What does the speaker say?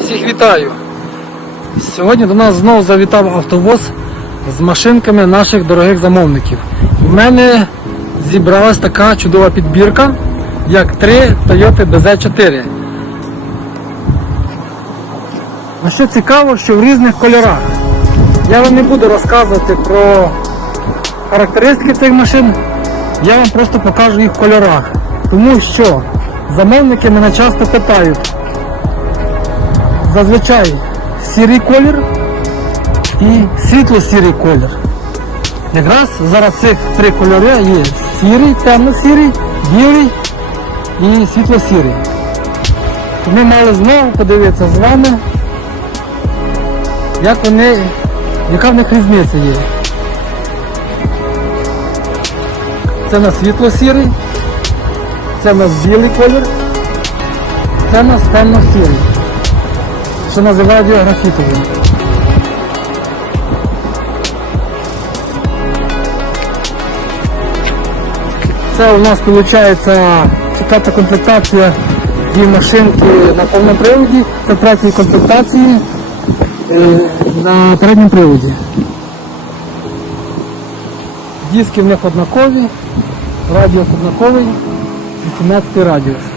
Всіх вітаю! Сьогодні до нас знову завітав автобус з машинками наших дорогих замовників. У мене зібралась така чудова підбірка, як три Toyota BZ4. А що цікаво, що в різних кольорах. Я вам не буду розказувати про характеристики цих машин, я вам просто покажу їх в кольорах. Тому що замовники мене часто питають, зазвичай сірий колір і світло-сірий колір. Якраз зараз цих три кольори є сірий, темно-сірий, білий і світло-сірий. Ми мали знову подивитися з вами, як вони, яка в них різниця є. Це на світло-сірий, це в нас білий колір, це в нас темно-сірий що називають його графітовим. Це у нас виходить четверта комплектація дві машинки на повному приводі, це третьої комплектації е, на передньому приводі. Диски в них однакові, радіус однаковий, 18 радіус.